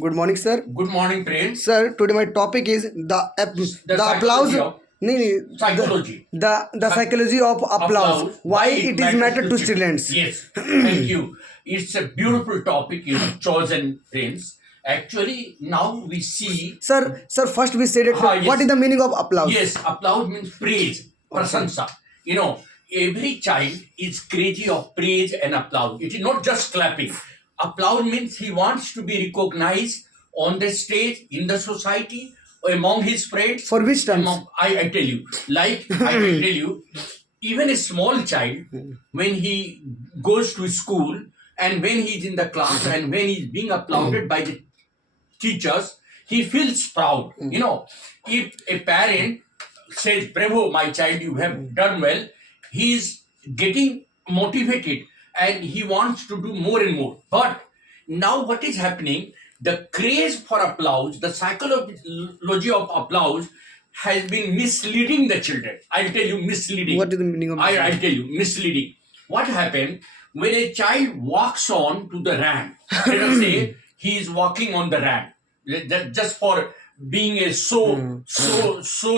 Good morning, sir. Good morning, Prince. Sir, today my topic is the applause. psychology of psychology. The psychology of applause. Why it is matter to children. students? Yes, thank you. It's a beautiful topic you have chosen, Prince. Actually, now we see. Sir, first we said it. Yes. What is the meaning of applause? Yes, applause means praise, prasansa. You know, every child is crazy of praise and applause. It is not just clapping. Applause means he wants to be recognized on the stage, in the society, among his friends. For which terms? I tell you, like I can tell you, even a small child, when he goes to school and when he's in the class and when he's being applauded by the teachers, he feels proud. You know, if a parent says, "Bravo, my child, you have done well," he is getting motivated and he wants to do more and more. But now, what is happening? The craze for applause, the psychology of applause, has been misleading the children. I'll tell you, misleading. What is the meaning of I'll tell you, misleading. What happened when a child walks on to the ramp? Let us say he is walking on the ramp, just for being a so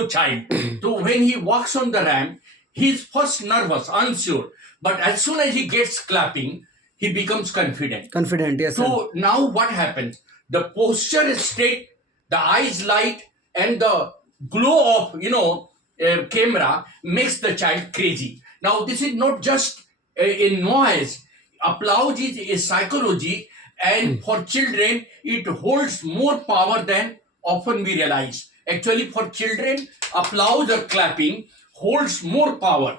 child. So when he walks on the ramp, he's first nervous, unsure, but as soon as he gets clapping, he becomes confident. Confident, yes. So now what happens? The posture is straight, the eyes light, and the glow of camera makes the child crazy. Now this is not just a noise. Applause is a psychology, and for children it holds more power than often we realize. Actually, for children, applause or clapping holds more power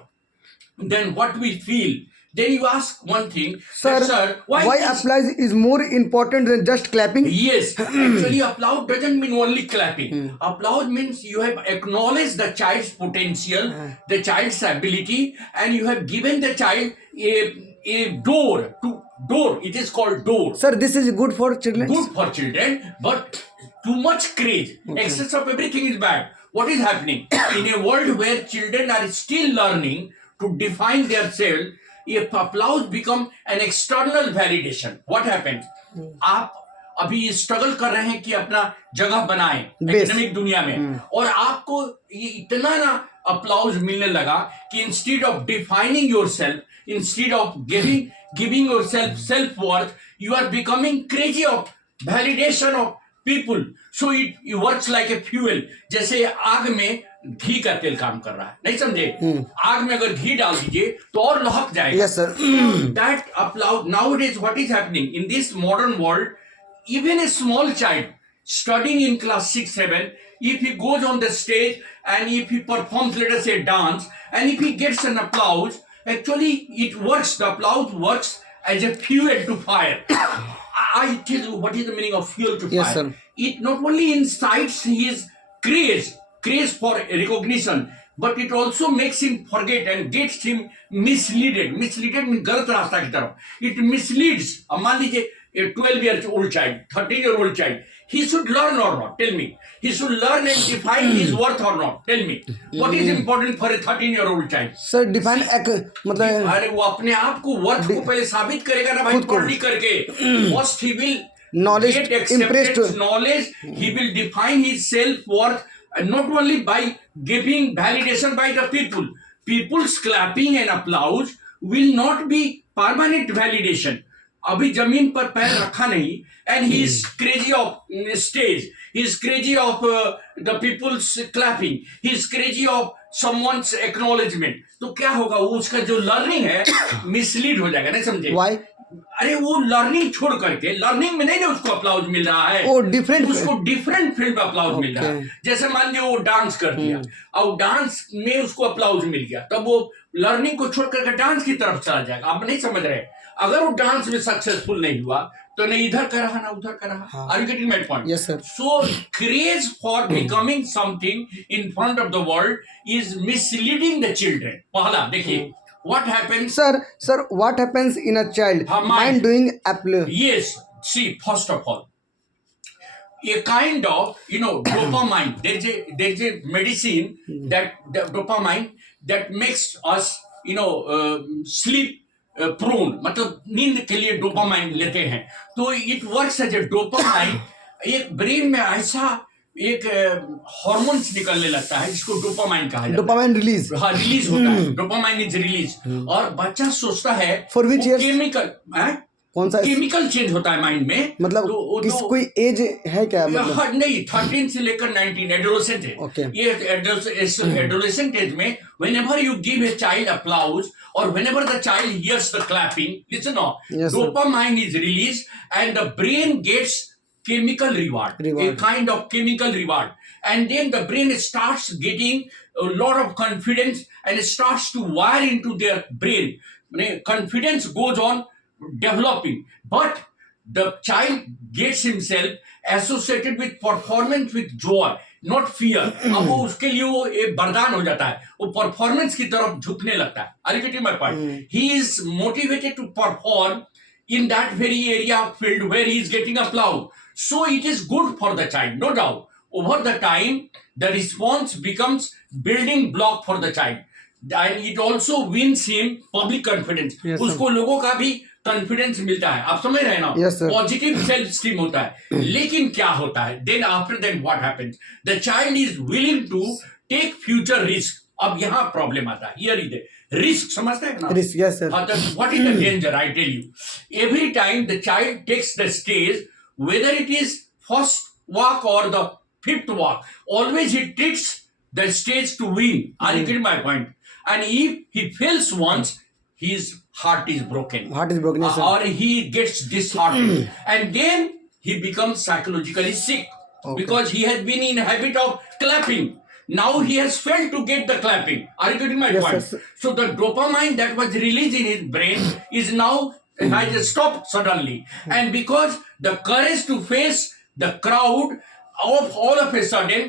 than what we feel. Then you ask one thing, Sir, why applause is more important than just clapping? Yes, actually applause doesn't mean only clapping. Applause means you have acknowledged the child's potential, the child's ability, and you have given the child a door. It is called door. Sir, this is good for children? Good for children, but too much craze, excess of everything is bad. What is happening? In a world where children are still learning to define themselves, if applause become an external validation, what happens? आप अभी struggle कर रहे हैं कि अपना जगह बनाएं academic दुनिया में, और आपको ये इतना ना अप्लाउज मिलने लगा कि instead of defining yourself, instead of giving yourself self worth, you are becoming crazy of validation of people. So it works like a fuel. जैसे आग में घी का तेल काम कर रहा है, नहीं समझे? आग में अगर घी डाल दीजिए तो और लहक जाएगा. Yes, sir. That applause nowadays, what is happening in this modern world? Even a small child studying in class 6-7, if he goes on the stage and if he performs, let us say, dance, and if he gets an applause, actually it works. The applause works as a fuel to fire. I tell you, what is the meaning of fuel to fire? Yes, sir. It not only incites his craze for recognition, but it also makes him forget and gets him misleaded. Misleaded means गलत रास्ता की तरफ. It misleads. अब मान लीजिए a 12-year-old child, 13-year-old child, he should learn or not? Tell me. He should learn and define his worth or not? Tell me. What is important for a 13-year-old child? Sir, define मतलब अरे वो अपने आप को worth को पहले साबित करेगा ना भाई, पढ़ करके. First he will knowledge, get accepted impressed knowledge. He will define his self-worth, not only by giving validation by the people. People's clapping and applause will not be permanent validation. अभी जमीन पर पैर रखा नहीं, and he is crazy of stage, he is crazy of the people's clapping, he is crazy of someone's acknowledgement. तो क्या होगा? वो उसका जो लर्निंग है मिसलीड हो जाएगा, नहीं समझे? Why? अरे वो लर्निंग छोड़ करके, लर्निंग में नहीं ना उसको अप्लाउज मिल रहा है, वो डिफरेंट, उसको डिफरेंट फील्ड में अप्लाउज मिल रहा है. जैसे मान लीजिए वो डांस कर दिया और डांस में उसको अप्लाउज मिल गया, तब वो लर्निंग को छोड़ करके डांस की तरफ चला जाएगा. आप नहीं समझ रहे? अगर वो डांस में सक्सेसफुल नहीं हुआ तो नहीं इधर का रहा ना उधर का रहा. Are you getting my point? Yes, sir. So craze for becoming something in front of the world is misleading the children. पहला देखिए what happens. Sir, what happens in a child mind doing applause? Yes, see, first of all, a kind of dopamine. There's a medicine that the dopamine that makes us sleep prone. मतलब नींद के लिए dopamine लेते हैं, तो it works as a dopamine एक brain में ऐसा एक हार्मोन्स निकलने लगता है जिसको डोपामाइन कहा जाता डोपामाइन रिलीज है। हाँ, रिलीज होता है, डोपामाइन इज रिलीज। और बच्चा सोचता है For which years? केमिकल कौन सा केमिकल चेंज होता है माइंड में। मतलब तो कोई एज है क्या मतलब? हाँ, नहीं, 13 से लेकर 19 एडोलेसेंट एज। Okay. ये एडोलेसेंट एज में whenever you give a child applause or whenever the child hears the clapping, listen now, Yes, sir. dopamine is released and the brain gets chemical reward, a kind of chemical reward, and then the brain starts getting a lot of confidence and it starts to wire into their brain. Confidence goes on developing, but the child gets himself associated with performance with joy, not fear. अब वो उसके लिए वो एक वरदान हो जाता है, वो परफॉर्मेंस की तरफ झुकने लगता है। Are you getting my point? He is motivated to perform in that very area of field where he is getting applause. So it is good for the child, no doubt. Over the time, the response becomes building block for the child. And it also wins him public confidence. Yes, sir. उसको लोगों का भी confidence मिलता है। आप समझ रहे हैं ना? Yes, sir. Positive self esteem होता है। लेकिन क्या होता है? Then after then what happens? The child is willing to take future risk. अब यहाँ प्रॉब्लम आता है। हियर इज रिस्क, समझते हैं ना? Risk, yes sir. What is the danger? I tell you, every time the child takes the stage, whether it is first walk or the fifth walk, always he takes the stage to win. Are you getting my point? And if he fails once, his heart is broken. Heart is broken, yes, sir. Or he gets disheartened. And then he becomes psychologically sick. Okay. Because he has been in habit of clapping. Now he has failed to get the clapping. Are you getting my Yes, point? sir. So the dopamine that was released in his brain is now has stopped suddenly. And because the courage to face the crowd of all of a sudden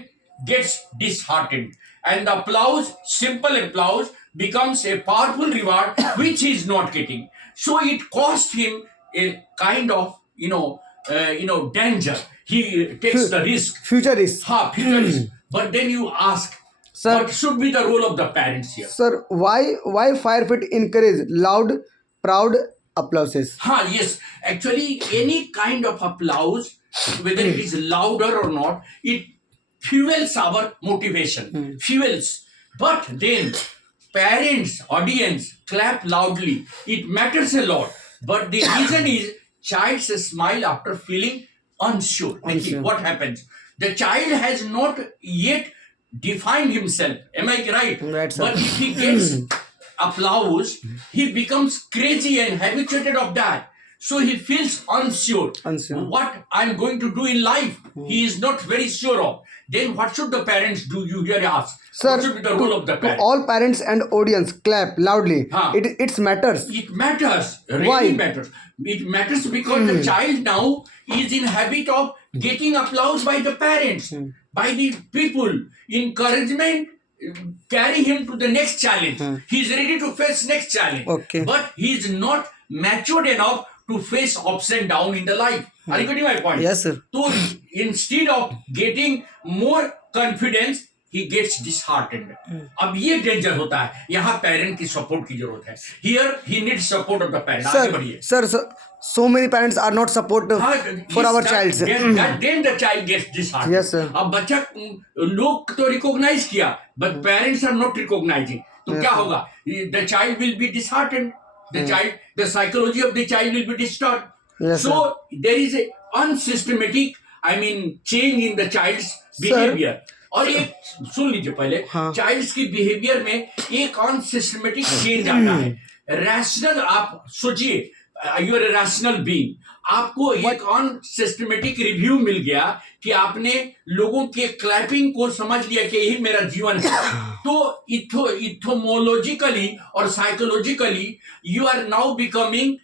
gets disheartened. And the applause, simple applause, becomes a powerful reward which he is not getting. So it cost him a kind of, danger. He takes the risk. Future risk. Future risk. But then you ask, Sir. what should be the role of the parents here? Sir, why Firefit encourage loud, proud applauses? Yes. Actually, any kind of applause, whether it is louder or not, it fuels our motivation. Fuels. But then, parents, audience, clap loudly. It matters a lot. But the reason is, child's smile after feeling unsure. Unsure. What happens? The child has not yet defined himself. Am I right? Right, sir. But if he gets applause, he becomes crazy and habituated of that. So he feels unsure. What I'm going to do in life, he is not very sure of. Then what should the parents do? You here ask. Sir, what should be the role of the to parents? all parents and audience, clap loudly. Huh. It matters. It matters. Really Why? matters. It matters because the child now is in habit of getting applause by the parents, by the people. Encouragement carry him to the next challenge. He is ready to face next challenge. Okay. But he is not matured enough to face ups and downs in the life. Are you getting my point? Yes, sir. So instead of getting more confidence, he gets disheartened. अब ये danger होता है, यहाँ parent की support की जरूरत है. Here he needs support of the parent. आगे बढ़िए. Sir, so many parents are not supportive for our child. Then the child gets disheartened. Yes, sir. अब बच्चा लोग तो रिकॉग्नाइज किया, but parents are not recognizing. तो क्या होगा? The child will be disheartened. The psychology of the child will be disturbed. Yes, so there is a unsystematic, change in the child's behavior. और एक सुन लीजिए पहले, चाइल्ड्स की behaviour में एक अनसिस्टमेटिक चेंज आता है. रैशनल, आप सोचिए, you are a rational being, आपको एक अनसिस्टमेटिक रिव्यू मिल गया कि आपने लोगों के क्लैपिंग को समझ लिया कि यही मेरा जीवन है. तो इथोमोलॉजिकली और psychologically you are now becoming,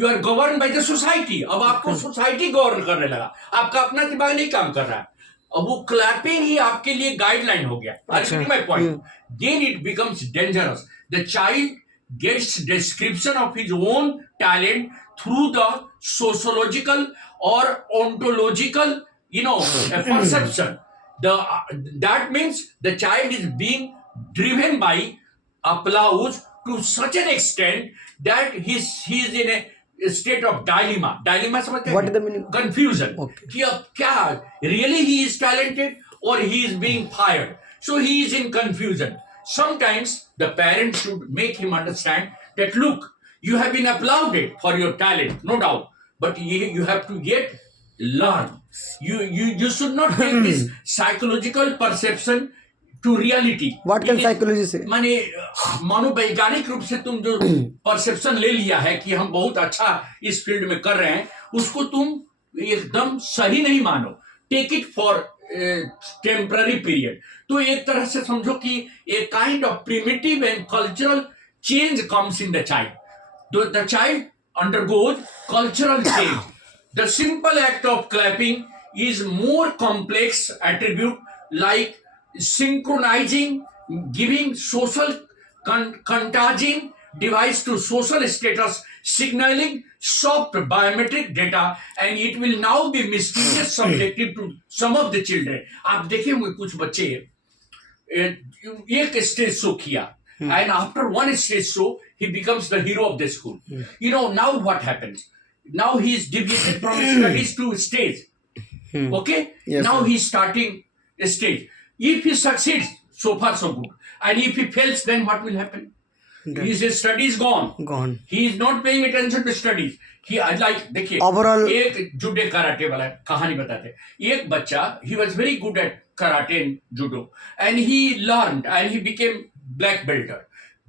you are govern by the society. अब आपको सोसाइटी गवर्न करने लगा, आपका अपना दिमाग नहीं काम कर रहा है. अब वो क्लैपिंग ही आपके लिए गाइडलाइन हो गया. My point. Then it becomes dangerous. The child gets description of his own talent through the sociological और ontological, perception. That means the child is being driven by applause to such an extent that he is in a state of dilemma. Dilemma समझते What is the हैं? meaning? Confusion. Okay. कि अब क्या really he is talented और he is being fired. So he is in confusion. Sometimes the parents should make him understand that look, you have been applauded for your talent, no doubt, but you have to yet learn. You should not take this psychological perception to reality. What can psychology say? माने मनोवैज्ञानिक रूप से तुम जो perception ले लिया है कि हम बहुत अच्छा इस फील्ड में कर रहे हैं, उसको तुम एकदम सही नहीं मानो. Take it for temporary period. तो एक तरह से समझो कि a kind of primitive and cultural change comes in the child. The child undergoes cultural change. The simple act of clapping is more complex attribute like synchronizing, giving social contagion device to social status, signaling soft biometric data, and it will now be mysterious subjective to some of the children. आप देखें हुए कुछ बच्चे एक stage show किया, and after one stage show he becomes the hero of the school. You know, now what happens? Now he is deviated from studies to stage. Okay? Yes, Now sir. he is starting a stage. If he succeeds, so far so good. And if he fails, then what will happen? His studies gone. He is not paying attention to studies. He like देखिए Overall- एक judo karate वाला कहानी बताते हैं. एक बच्चा, he was very good at karate and judo, and he learned and he became black belter.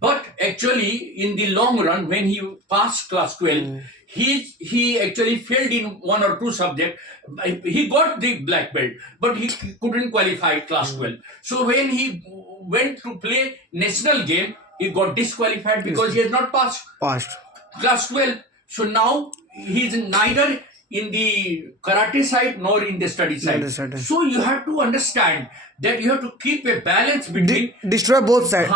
But actually, in the long run, when he passed class 12, he actually failed in one or two subjects. He got the black belt, but he couldn't qualify class 12. So when he went to play national game, he got disqualified because he has not passed Past. class 12. So now he is neither in the karate side nor in the study side. Not the study. So you have to understand that you have to keep a balance between Destroy both sides.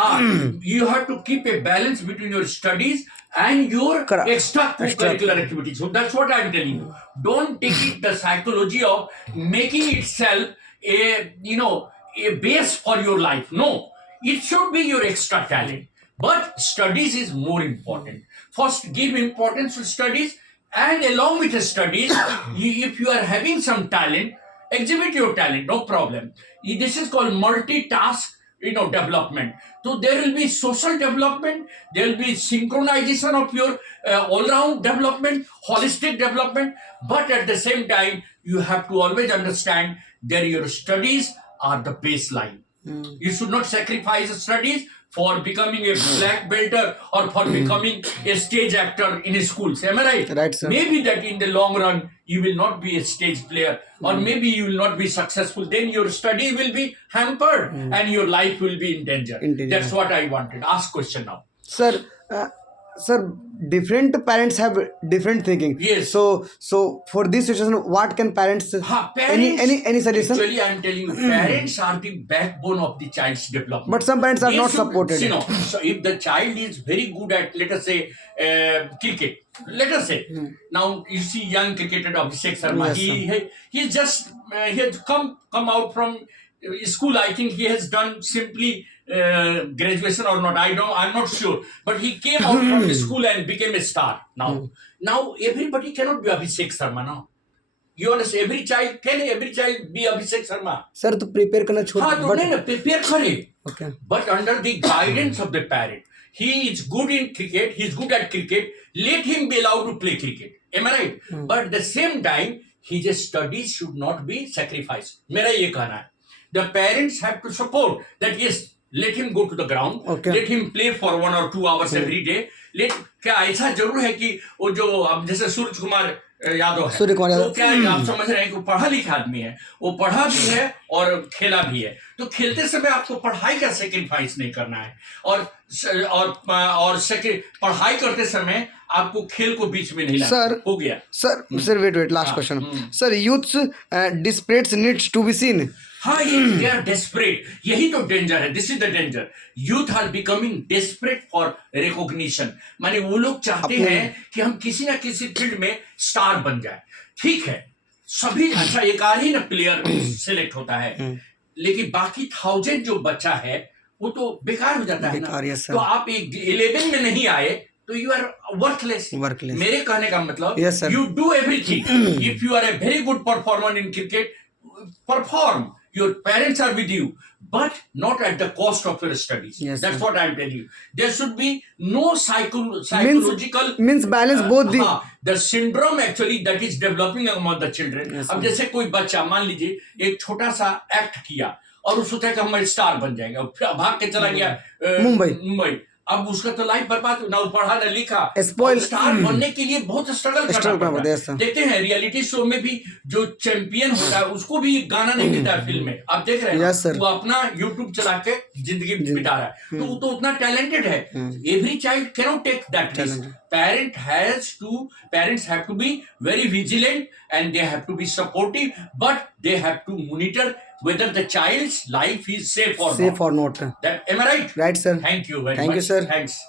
you have to keep a balance between your studies and your extracurricular activities. So that's what I'm telling you. Don't take it the psychology of making itself a base for your life. No, it should be your extra talent. But studies is more important. First, give importance to studies, and along with the studies, if you are having some talent, exhibit your talent, no problem. This is called multitask, development. So there will be social development, there will be synchronization of your all-round development, holistic development. But at the same time, you have to always understand that your studies are the baseline. You should not sacrifice studies for becoming a black belter or for becoming a stage actor in schools. Am I right? Right, sir. Maybe that in the long run you will not be a stage player, or maybe you will not be successful. Then your study will be hampered and your life will be in danger. In danger. That's what I wanted. Ask question now. Sir, different parents have different thinking. Yes. So for this situation, what can parents? Any suggestion? Actually, I am telling you, parents are the backbone of the child's development. But some parents are They not should- supported. So if the child is very good at, let us say, cricket, let us say, now you see young cricketer Abhishek Sharma, Yes, he just he has come out from school. I think he has done simply graduation or not. I'm not sure. But he came out from the school and became a star. Now everybody cannot be Abhishek Sharma now. You understand? Every child be Abhishek Sharma. Sir, तो prepare करना छोड़. हाँ तो नहीं ना prepare करे. Okay. But under the guidance of the parent, he is good in cricket. He is good at cricket. Let him be allowed to play cricket. Am I right? But at the same time, his studies should not be sacrificed. मेरा ये कहना है. The parents have to support that. Yes, let him go to the ground. Okay. Let him play for 1 or 2 hours every day. क्या ऐसा जरूर है कि वो जो अब जैसे सूरज कुमार यादव है, सूर्य कुमार यादव। तो क्या है, आप समझ रहे हैं कि वो पढ़ा लिखा आदमी है, वो पढ़ा भी है और खेला भी है. तो खेलते समय आपको पढ़ाई का सेक्रीफाइस नहीं करना है, और पढ़ाई करते समय आपको खेल को बीच में नहीं लाना. Sir, हो गया. Sir, wait. Last question. Sir, youth's desperate needs to be seen. हाँ, they are desperate. यही तो डेंजर है. This is the danger. Youth are becoming desperate for recognition. माने वो लोग चाहते हैं कि हम किसी ना किसी फील्ड में स्टार बन जाए. ठीक है, सभी अच्छा एक आध ही ना प्लेयर सिलेक्ट होता है, लेकिन बाकी 1000 जो बच्चा है वो तो बेकार हो जाता है ना. बेकार, yes, sir. तो आप एक 11 में नहीं आए तो यू आर वर्थलेस। Worthless. मेरे कहने का मतलब Yes, sir. You do everything. If you are a very good performer in cricket, perform. Your parents are with you, but not at the cost of your studies. Yes, That's sir. what I'm telling you. There should be no psychological means balance both the the syndrome actually that is developing among the children. Yes, अब sir. जैसे कोई बच्चा मान लीजिए एक छोटा सा act किया और उसको सोचा कि हम स्टार बन जाएगा, फिर भाग के चला गया मुंबई। अब उसका तो लाइफ बर्बाद, ना वो पढ़ा ना लिखा। Spoil. स्टार बनने के लिए बहुत स्ट्रगल करना पड़ता है। yes, sir. देखते हैं रियलिटी शो में भी जो चैंपियन होता है उसको भी गाना नहीं मिलता है फिल्म में, आप देख रहे हैं Yes, sir. वो अपना यूट्यूब चला के जिंदगी बिता रहा है, तो वो तो उतना टैलेंटेड है। Every child cannot take that risk. Parents have to be very vigilant and they have to be supportive, but they have to monitor whether the child's life is safe or not. safe or not. Am I right? Right, sir. Thank you very Thank much. you, sir. Thanks.